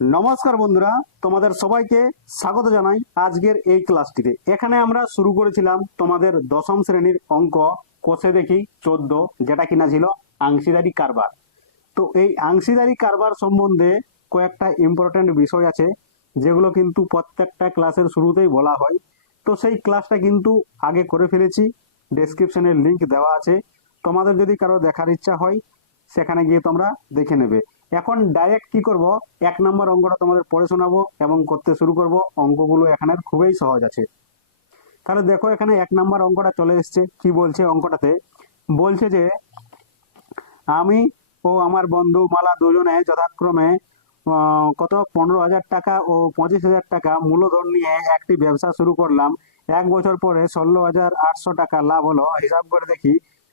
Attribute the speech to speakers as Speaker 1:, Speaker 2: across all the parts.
Speaker 1: নমস্কার বন্ধুরা, তোমাদের সবাইকে স্বাগত জানাই আজকের এই ক্লাসটিতে। এখানে আমরা শুরু করেছিলাম তোমাদের দশম শ্রেণির অঙ্ক, কোষে দেখি চোদ্দ, যেটা কিনা ছিল আংশিদারি কারবার। তো এই আংশিদারি কারবার সম্বন্ধে কয়েকটা ইম্পর্টেন্ট বিষয় আছে, যেগুলো কিন্তু প্রত্যেকটা ক্লাসের শুরুতেই বলা হয়। তো সেই ক্লাসটা কিন্তু আগে করে ফেলেছি ডেসক্রিপশনে লিংক দেওয়া আছে। তোমাদের যদি কারও দেখার ইচ্ছা হয়, সেখানে গিয়ে তোমরা দেখে নেবে। এখন ডাইরেক্ট কি করব? এক নম্বর অঙ্কটা তোমাদের পড়ে শোনাবো এবং করতে শুরু করব। অঙ্কগুলো এখানের খুবই সহজ আছে। তাহলে দেখো এখানে এক নম্বর অঙ্কটা চলে এসছে। কি বলছে অঙ্কটাতে? বলছে যে, আমি ও আমার বন্ধু মালা দুজনে যথাক্রমে কত? পনেরো হাজার টাকা ও পঁচিশ হাজার টাকা মূলধন নিয়ে একটি ব্যবসা শুরু করলাম। এক বছর পরে ষোলো হাজার আটশো টাকা লাভ হলো। হিসাব করে দেখি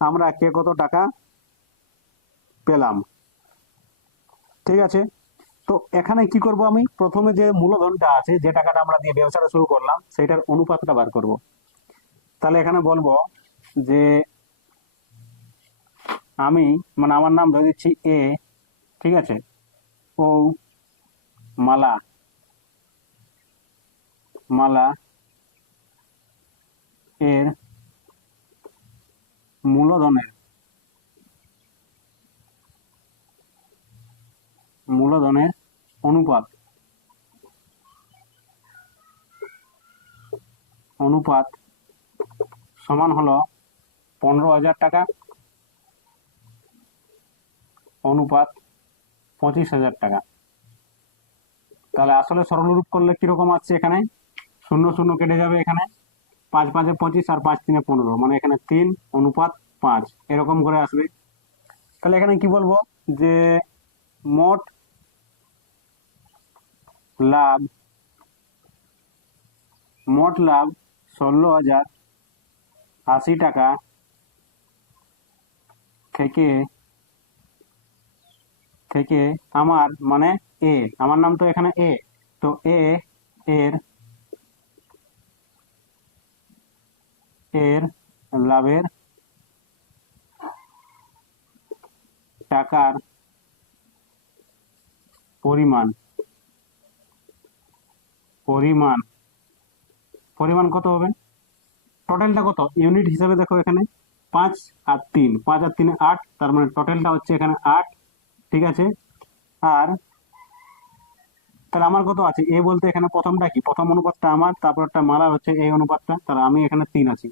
Speaker 1: আমরা কে কত টাকা পেলাম। ঠিক আছে? তো এখানে কি করব আমি? প্রথমে যে মূলধনটা আছে, যে টাকাটা আমরা দিয়ে ব্যবসাটা শুরু করলাম সেটার অনুপাতটা বার করব। তাহলে এখানে বলব যে আমি মানে আমার নাম ধরে দিচ্ছি এ ঠিক আছে? ও মালা। মালা এর মূলধনের মূলধনের অনুপাত। অনুপাত সমান হলো পনেরো হাজার টাকা। অনুপাত পঁচিশ হাজার টাকা। তাহলে আসলে সরলরূপ করলে কীরকম আসছে এখানে? শূন্য শূন্য কেটে যাবে এখানে। পাঁচ পাঁচে পঁচিশ আর পাঁচ তিনে পনেরো মানে এখানে তিন, অনুপাত পাঁচ, এরকম করে আসবে। তাহলে এখানে কি বলব? যে মোট লাভ। মোট লাভ ষোলো হাজার আশি টাকা থেকে থেকে আমার মানে এ আমার নাম তো এখানে এ তো এ এর এর লাভের টাকার পরিমাণ। পরিমাণ পরিমাণ কত হবে? টোটালটা কত? ইউনিট হিসাবে দেখো এখানে পাঁচ আর তিন। পাঁচ আর তিনে আট, তার মানে টোটালটা হচ্ছে এখানে আট, ঠিক আছে? আর তাহলে আমার কত আছে? এ বলতে এখানে প্রথমটা কি? প্রথম অনুপাতটা আমার, তারপরটা মালার হচ্ছে এই অনুপাতটা, তাহলে আমি এখানে তিন আছি।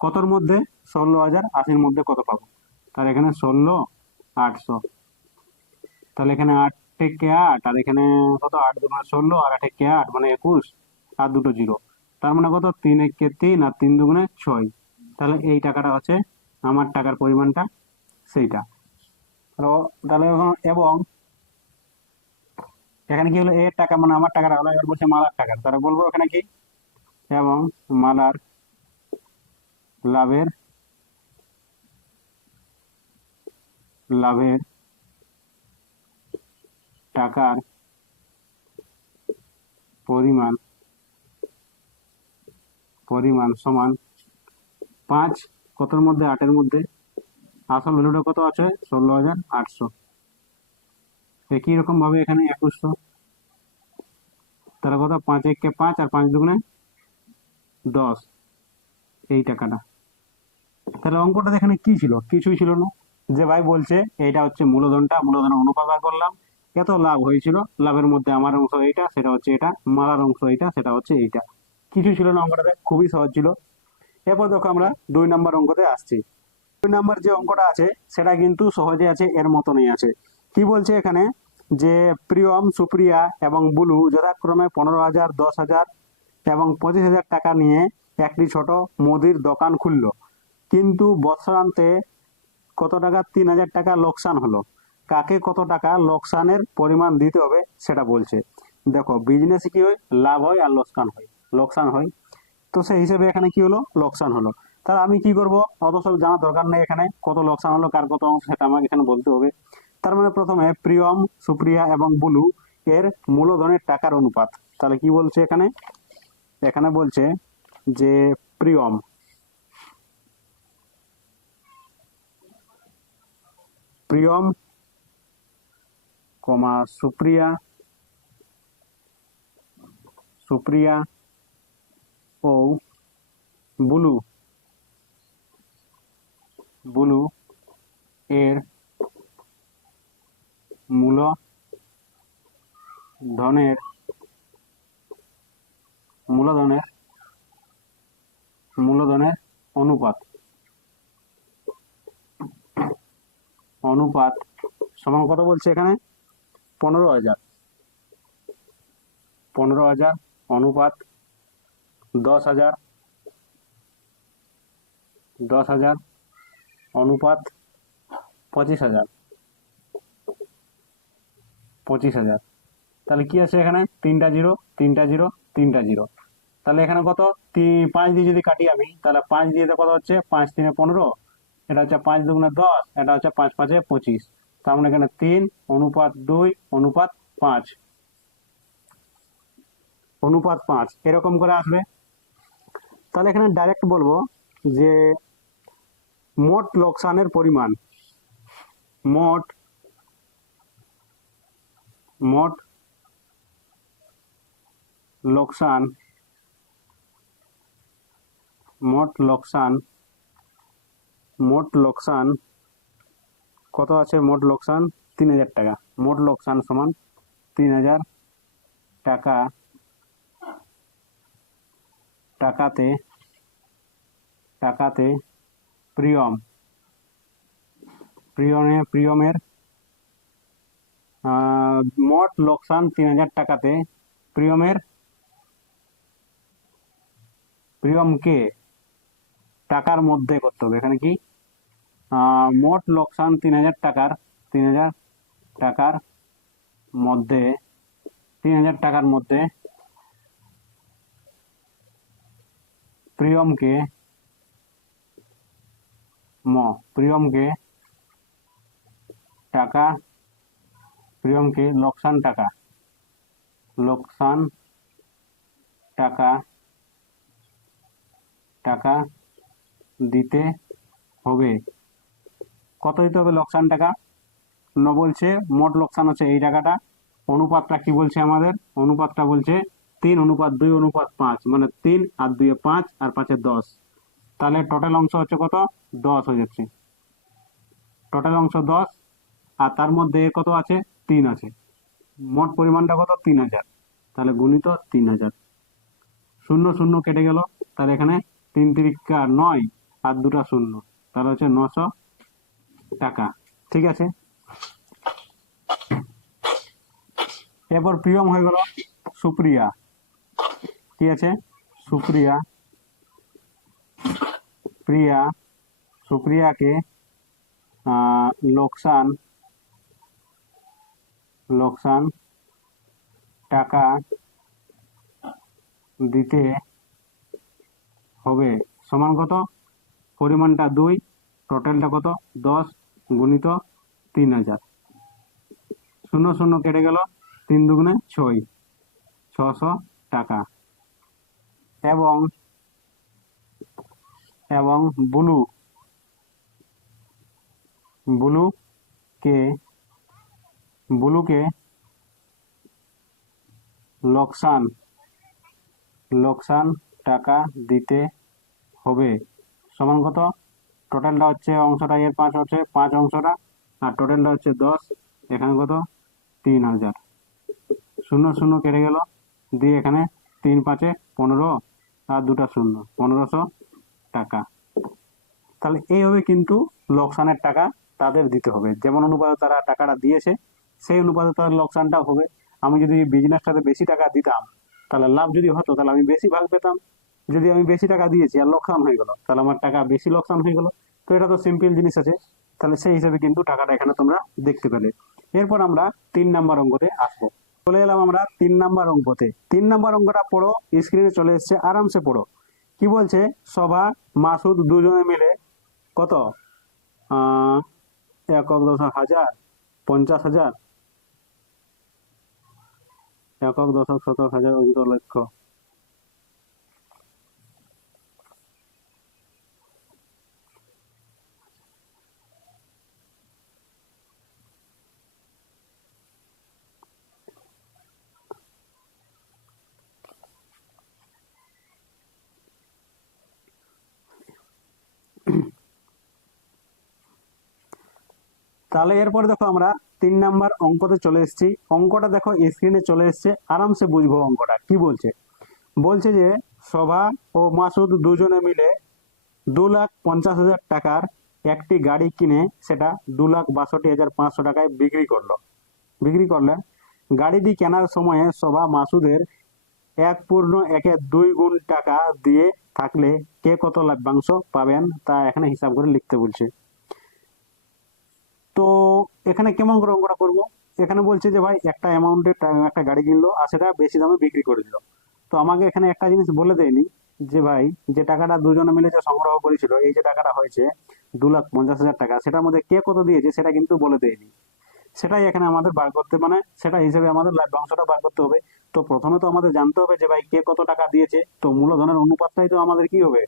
Speaker 1: কতর মধ্যে? ষোলো হাজার, আশির মধ্যে কত পাবো? তাহলে এখানে ষোলো, আটশো। তাহলে এখানে আট থেকে আট আর এখানে কত? আট দুগুণে ষোলো, আর আট আট মানে একুশ, আর দুটো জিরো। তার মানে কত? তিন একে তিন, আর তিন দুগুণে ছয়। তাহলে এই টাকাটা হচ্ছে আমার টাকার পরিমাণটা, সেইটা। তাহলে এবং এখানে কি হলো? এর টাকা মানে আমার টাকাটা হলো এবার বলছে মালার টাকা তাহলে বলব এখানে কি? এবং মালার লাভের লাভের টাকার পরিমাণ পরিমাণ সমান পাঁচ, কতর মধ্যে? আটের মধ্যে। আসল ভ্যালুটা কত আছে? ষোলো হাজার আটশো। একই রকম ভাবে এখানে একুশশো। তাহলে কথা পাঁচ একে পাঁচ আর পাঁচ দুগুণে দশ। এই টাকাটা। তাহলে অঙ্কটা এখানে কি ছিল? কিছুই ছিল না। যে ভাই বলছে, এইটা হচ্ছে মূলধনটা, মূলধনের অনুপাত করলাম। এত লাভ হয়েছিল। লাভের মধ্যে আমার অংশ এইটা, সেটা হচ্ছে এটা। মালার অংশ এইটা, সেটা হচ্ছে এইটা। কিছু ছিল না অঙ্কটাতে, খুবই সহজ ছিল। এরপর দেখো আমরা দুই নম্বর অঙ্কতে আসছি। দুই নম্বর যে অঙ্কটা আছে, সেটা কিন্তু সহজে আছে, এর মতনই আছে। কি বলছে এখানে? যে প্রিয়ম, সুপ্রিয়া এবং বুলু যথাক্রমে পনেরো হাজার, দশ হাজার এবং পঁচিশ হাজার টাকা নিয়ে একটি ছোট মুদির দোকান খুললো। কিন্তু বৎসরান্তে কত টাকা? তিন হাজার টাকা লোকসান হলো। কাকে কত টাকা লোকসানের পরিমাণ দিতে হবে সেটা বলছে। দেখো বিজনেসে কি হয়? লাভ হয় আর লোকসান হয়। লোকসান হয়। তো সেই হিসেবে এখানে কি হলো? লোকসান হলো। তাহলে আমি কি করব? অত সব জানার দরকার নেই এখানে। কত লোকসান হলো? কার কত অংশ সেটা আমাকে এখানে বলতে হবে। তার মানে প্রথমে প্রিয়ম, সুপ্রিয়া এবং বুলু এর মূলধনের টাকার অনুপাত। তাহলে কি বলছে এখানে? এখানে বলছে যে প্রিয়ম। প্রিয়ম কমা সুপ্রিয়া সুপ্রিয়া ও বুলু। বুলু এর মূল ধনের মূলধনের মূলধনের অনুপাত। অনুপাত সমান কত বলছে এখানে? পনেরো হাজার। পনেরো হাজার অনুপাত দশ হাজার। দশ হাজার অনুপাত পঁচিশ হাজার। পঁচিশ হাজার। তাহলে কি আছে এখানে? তিনটা জিরো তিনটা জিরো তিনটা জিরো। তাহলে এখানে কত? পাঁচ দিয়ে যদি কাটি আমি, তাহলে পাঁচ দিয়ে কত হচ্ছে? পাঁচ তিনে পনেরো, এটা হচ্ছে পাঁচ দুগুণে দশ, এটা হচ্ছে পাঁচ পাঁচে পঁচিশ। তার মানে এখানে তিন, অনুপাত দুই, অনুপাত পাঁচ। অনুপাত পাঁচ, এরকম করে আসবে। তাহলে এখানে ডাইরেক্ট বলব যে মোট লোকসানের পরিমাণ, মোট মোট লোকসান মোট লোকসান মোট লোকসান কত আছে? মোট লোকসান তিন হাজার টাকা। মোট লোকসান সমান তিন হাজার টাকা। টাকাতে টাকাতে প্রিয়ম। প্রিয়মে, প্রিয়মের মোট লোকসান তিন হাজার টাকাতে প্রিয়মের, প্রিয়মকে টাকার মধ্যে করতে হবে। এখানে কি? মোট লোকসান তিন হাজার টাকার, তিন হাজার টাকার মধ্যে, তিন হাজার টাকার মধ্যে প্রিয়মকে ম, প্রিয়মকে টাকা, প্রিয়মকে লোকসান টাকা লোকসান টাকা টাকা দিতে হবে। কত দিতে হবে লোকসান টাকা? ন বলছে, মোট লোকসান হচ্ছে এই টাকাটা। অনুপাতটা কি বলছে আমাদের? অনুপাতটা বলছে তিন অনুপাত দুই, অনুপাত পাঁচ। মানে তিন আর দুইয়ে পাঁচ আর পাঁচে দশ। তাহলে টোটাল অংশ হচ্ছে কত? দশ হয়ে যাচ্ছে। টোটাল অংশ দশ, আর তার মধ্যে কত আছে? তিন আছে। মোট পরিমাণটা কত? তিন হাজার। তাহলে গুণিত তিন হাজার। শূন্য শূন্য কেটে গেল। তাহলে এখানে তিন তিরিকা নয় আর দুটা শূন্য। তাহলে হচ্ছে নশো টাকা, ঠিক আছে? এরপর প্রিয়ম হয়ে গেল সুপ্রিয়া, ঠিক আছে? সুপ্রিয়া, প্রিয়া, সুপ্রিয়াকে লোকসান লোকসান, টাকা দিতে হবে। সমান কত? পরিমাণটা দুই। টোটালটা কত? দশ গুণিত তিন হাজার। শূন্য শূন্য কেটে গেল তিন দুগুণে ছয়। ছশো টাকা। এবং এবং ব্লু ব্লুকে ব্লুকে লোকসান লোকসান টাকা দিতে হবে। সমান কত? টোটালটা হচ্ছে অংশটা এর পাঁচ হচ্ছে পাঁচ অংশটা, আর টোটালটা হচ্ছে দশ, এখানে কত? তিন হাজার। শূন্য শূন্য কেটে গেল, দিয়ে এখানে তিন পাঁচে পনেরো, আর দুটা শূন্য, পনেরোশো টাকা। তাহলে এইভাবে কিন্তু লোকসানের টাকা তাদের দিতে হবে। যেমন অনুপাতে তারা টাকাটা দিয়েছে, সেই অনুপাতে তাদের লোকসানটাও হবে। আমি যদি বিজনেসটাতে বেশি টাকা দিতাম, তাহলে লাভ যদি হতো, তাহলে আমি বেশি ভাগ পেতাম। যদি আমি বেশি টাকা দিয়েছি আর লোকসান হয়ে গেল, তাহলে আমার টাকা বেশি লোকসান হয়ে গেল। তো এটা তো সিম্পল জিনিস আছে। তাহলে সেই হিসাবে কিন্তু টাকাটা এখানে তোমরা দেখতে পেলে। এরপর আমরা তিন নাম্বার অঙ্কতে আসব। চলে এলাম আমরা তিন নাম্বার অঙ্কতে। তিন নাম্বার অঙ্কটা পড়ো স্ক্রিনে চলে এসছে, আরামসে পড়ো। কি বলছে? সভা, মাসুদ দুজনে মিলে কত? একক দশ হাজার, পঞ্চাশ হাজার একক দশক শতক হাজার অধিক লক্ষ। তাহলে এরপরে দেখো আমরা তিন নাম্বার অঙ্কতে চলে এসেছি। অঙ্কটা দেখো স্ক্রিনে চলে এসেছে। আরামসে বুঝব অঙ্কটা। কি বলছে? বলছে যে শোভা ও মাসুদ দুজনে মিলে দু লাখ পঞ্চাশ হাজার টাকার একটি গাড়ি কিনে সেটা দু লাখ বাষট্টি হাজার পাঁচশো টাকায় বিক্রি করল। বিক্রি করলেন। গাড়িটি কেনার সময়ে শোভা মাসুদের এক পূর্ণ একে দুই গুণ টাকা দিয়ে থাকলে কে কত লাভ্যাংশ পাবেন তা এখানে হিসাব করে লিখতে বলছে। এখানে কেমন করে অঙ্কটা করব? এখানে বলছে যে, ভাই, একটা অ্যামাউন্টের একটা গাড়ি কিনলো আর সেটা বেশি দামে বিক্রি করে দিল। তো আমাকে এখানে একটা জিনিস বলে দেয়নি যে, ভাই, যে টাকাটা দুজনে মিলে যে সংগ্রহ করেছিল, এই যে টাকাটা হয়েছে দু লাখ পঞ্চাশ হাজার টাকা, সেটার মধ্যে কে কত দিয়েছে সেটা কিন্তু বলে দেয়নি। সেটাই এখানে আমাদের বার করতে মানে সেটা হিসেবে আমাদের লাভ্যাংশটা বার করতে হবে। তো প্রথমে তো আমাদের জানতে হবে যে, ভাই, কে কত টাকা দিয়েছে? তো মূলধনের অনুপাতটাই তো আমাদের কি হবে?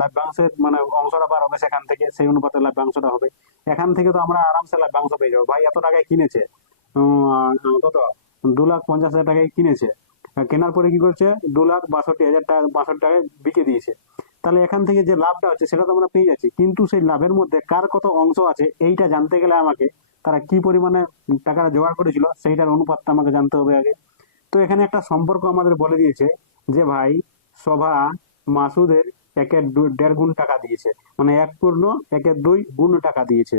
Speaker 1: লাভ্যাংশের মানে অংশটা বার হবে সেখান থেকে, সেই অনুপাতে লাভ্যাংশটা হবে। এখান থেকে তো আমরা আরামসে লাভ্যাংশ পেয়ে যাব। ভাই, এত টাকায় কিনেছে? কত? দু লাখ পঞ্চাশ হাজার টাকায় কিনেছে। কেনার পরে কি করছে? দু লাখ বাষট্টি হাজার টাকা, বাষট্টি টাকায় বিকে দিয়েছে। তাহলে এখান থেকে যে লাভটা হচ্ছে, সেটা তো আমরা পেয়ে যাচ্ছি। কিন্তু সেই লাভের মধ্যে কার কত অংশ আছে, এইটা জানতে গেলে আমাকে তারা কি পরিমাণে টাকাটা জোগাড় করেছিল, সেইটার অনুপাতটা আমাকে জানতে হবে আগে। তো এখানে একটা সম্পর্ক আমাদের বলে দিয়েছে যে, ভাই, সভা মাসুদের একের দেড় গুণ টাকা দিয়েছে। মানে এক পূর্ণ একের দুই গুণ টাকা দিয়েছে।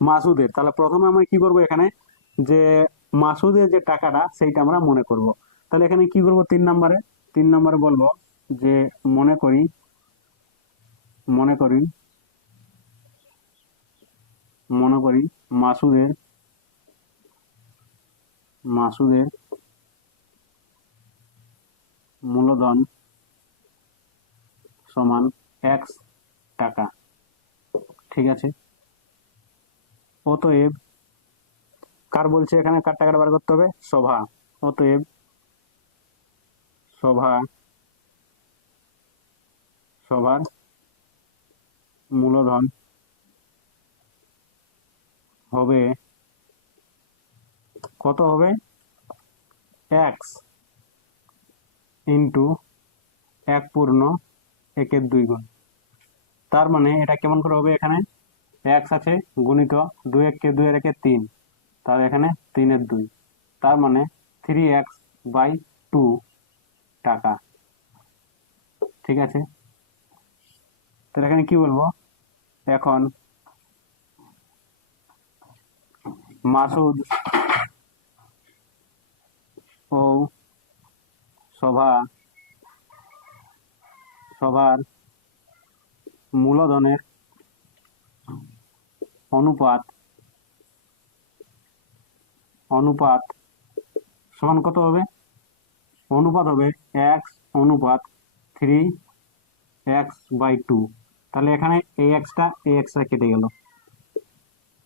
Speaker 1: মাসুদের। তাহলে প্রথমে আমরা কি করব এখানে? যে মাসুদের যে টাকাটা, সেইটা আমরা মনে করব। তাহলে এখানে কি করব তিন নম্বরে? তিন নম্বরে বলব যে মনে করি মনে করি মনে করি মাসুদের মাসুদের মূলধন সমান এক্স টাকা। ঠিক আছে? অতএব, কার বলছে এখানে কার টাকাটা বার করতে হবে? শোভা। অতএব, শোভা সবার মূলধন হবে কত হবে? এক্স ইন্টু এক পূর্ণ একের দুই গুণ। তার মানে এটা কেমন করে হবে এখানে? এক্স আছে গুণিত দুই এককে দুই একে তিন। তাহলে এখানে তিনের দুই। তার মানে থ্রি এক্স বাই টু টাকা। ঠিক আছে? তাহলে এখানে কি বলব? এখন মাসুদ ও সভা সবার মূলধনের অনুপাত অনুপাত সমান কত হবে? অনুপাত হবে এক্স অনুপাত থ্রি এক্স বাই টু তাহলে এখানে এই এক্সটা এই এক্সটা কেটে গেল।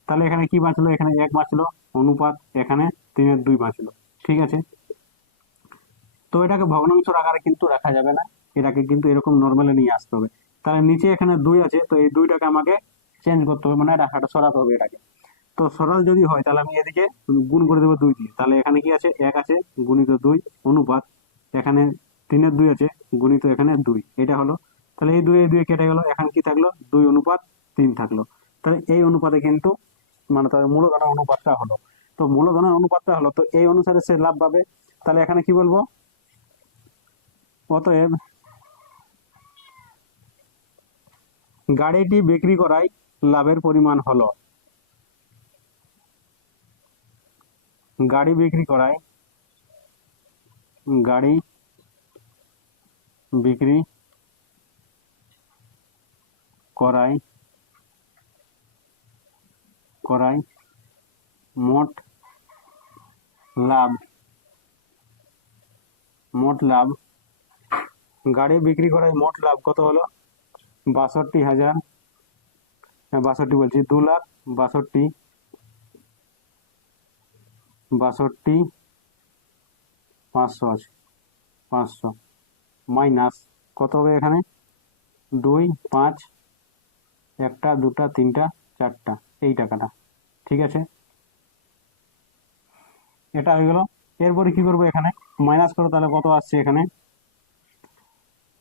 Speaker 1: তাহলে এখানে কি বাঁচলো? এখানে এক বাঁচলো, অনুপাত এখানে তিনের দুই বাঁচলো। ঠিক আছে? তো এটাকে ভগ্নাংশের আকারে কিন্তু রাখা যাবে না। এটাকে কিন্তু এরকম নর্মালে নিয়ে আসতে হবে। তাহলে নিচে এখানে দুই আছে, তো এই দুইটাকে আমাকে চেঞ্জ করতে হবে মানে রাখাটা সরাতে হবে এটাকে। তো সরল যদি হয়, তাহলে আমি এদিকে গুণ করে দেবো দুই দিয়ে। তাহলে এখানে কি আছে? এক আছে, গুণিত দুই, অনুপাত এখানে তিনের দুই আছে, গুণিত এখানে দুই। এটা হলো, তাহলে এই দুই এই দুই কেটে গেলো, এখানে কি থাকল? দুই অনুপাত তিন থাকল। তাহলে এই অনুপাতে কিন্তু মানে তার মূলধনের অনুপাতটা হলো। তো মূলধনের অনুপাতটা হলো, তো এই অনুসারে সে লাভ পাবে। তাহলে এখানে কি বলব? অতএব গাড়িটি বিক্রি করায় লাভের পরিমাণ হলো। গাড়ি বিক্রি করায়, গাড়ি বিক্রি করায় করায় মোট লাভ মোট লাভ। গাড়ি বিক্রি করায় মোট লাভ কত হলো? বাষট্টি হাজার হ্যাঁ, বাষট্টি বলছি দু লাখ বাষট্টি বাষট্টি পাঁচশো আছে পাঁচশো। মাইনাস কত হবে এখানে? দুই পাঁচ একটা দুটা তিনটা চারটা এই টাকাটা ঠিক আছে? এটা হয়ে গেল। এরপরে কি করব এখানে? মাইনাস করো তাহলে কত আসছে এখানে?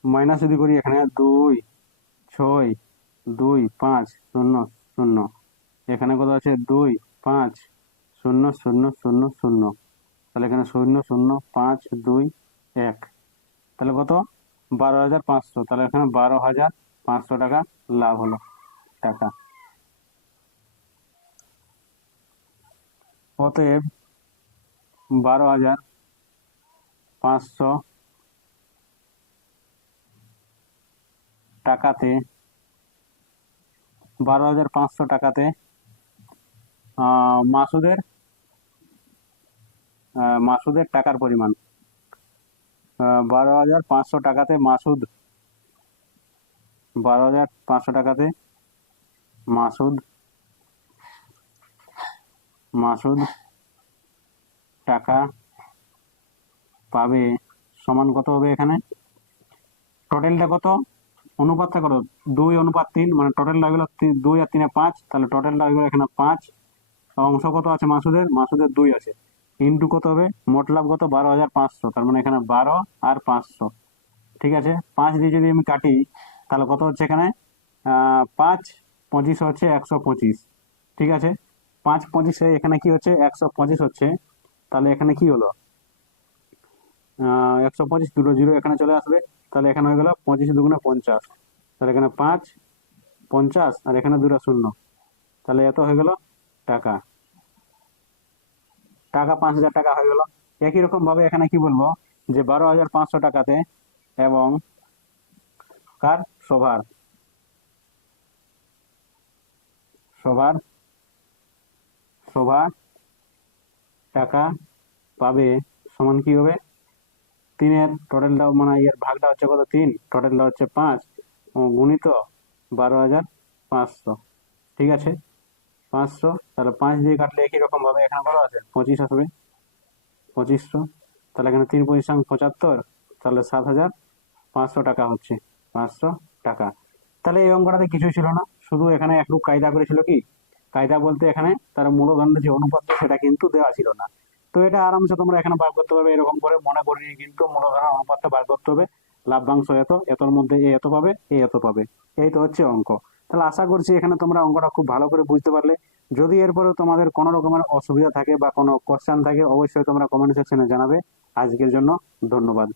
Speaker 1: মাইনাস যদি করি এখানে দুই ছয়, দুই, পাঁচ, শূন্য শূন্য। এখানে কত আছে? দুই, পাঁচ, শূন্য শূন্য শূন্য শূন্য। তাহলে এখানে শূন্য শূন্য, পাঁচ, দুই, এক। তাহলে কত? বারো হাজার পাঁচশো। তাহলে এখানে বারো হাজার পাঁচশো টাকা লাভ হলো, টাকা। অতএব বারো হাজার পাঁচশো টাকাতে, বারো হাজার পাঁচশো টাকাতে মাসুদের মাসুদের টাকার পরিমাণ। বারো হাজার পাঁচশো টাকাতে মাসুদ, বারো হাজার পাঁচশো টাকাতে মাসুদ মাসুদ টাকা পাবে, সমান কত হবে এখানে? টোটালটা কত? অনুপাতটা কত দুই অনুপাত তিন মানে টোটালটা হয়ে দুই আর তিনে পাঁচ, তাহলে টোটালটা হয়ে এখানে পাঁচ। অংশ কত আছে মাসুদের? মাসুদের দুই আছে। ইন্টু কত হবে? মোট লাভ কত? বারো হাজার পাঁচশো। তার মানে এখানে বারো আর পাঁচশো। ঠিক আছে? পাঁচ দিয়ে যদি আমি কাটি, তাহলে কত হচ্ছে এখানে? পাঁচ পঁচিশ হচ্ছে একশো পঁচিশ। ঠিক আছে? পাঁচ পঁচিশে এখানে কি হচ্ছে? একশো পঁচিশ হচ্ছে। তাহলে এখানে কি হলো? একশো পঁচিশ, দুটো জিরো এখানে চলে আসবে। তাহলে এখানে হয়ে গেল পঁচিশ দুগুণে পঞ্চাশ। তাহলে এখানে পাঁচ, পঞ্চাশ, আর এখানে দুটো শূন্য। তাহলে এত হয়ে গেল টাকা। টাকা পাঁচ হাজার টাকা হয়ে গেল। একই রকম ভাবে এখানে কি বলব যে বারো হাজার পাঁচশো টাকাতে এবং কার? সভার সবার সভা টাকা পাবে সমান কি হবে? তিনের, টোটালটা মানে ইয়ের ভাগটা হচ্ছে কত? তিন, টোটালটা হচ্ছে পাঁচ। গুণিত বারো হাজার পাঁচশো। ঠিক আছে? পাঁচশো, তাহলে পাঁচ দিয়ে কাটলে একই রকম ভাবে এখানে কত আছে? পঁচিশ আসবে। পঁচিশশো, তাহলে এখানে তিন পঁচিশ পঁচাত্তর, তাহলে সাত হাজার পাঁচশো টাকা হচ্ছে। পাঁচশো টাকা। তাহলে এই অঙ্কটাতে কিছুই ছিল না। শুধু এখানে একটু কায়দা করেছিল কি? কায়দা বলতে এখানে তার মূলধনের যে অনুপাত সেটা কিন্তু দেওয়া ছিল না। তো এটা আরামসে তোমরা এখানে বার করতে পারবে, এরকম করে মনে করে কিন্তু মূলধনের অনুপাতটা বার করতে হবে। লাভ্যাংশ এত, এতর মধ্যে এ এত পাবে, এ এত পাবে। এই তো হচ্ছে অঙ্ক। তাহলে আশা করছি এখানে তোমরা অঙ্কটা খুব ভালো করে বুঝতে পারলে। যদি এরপরে তোমাদের কোনো রকমের অসুবিধা থাকে বা কোনো কোশ্চেন থাকে, অবশ্যই তোমরা কমেন্ট সেকশনে জানাবে। আজকের জন্য ধন্যবাদ।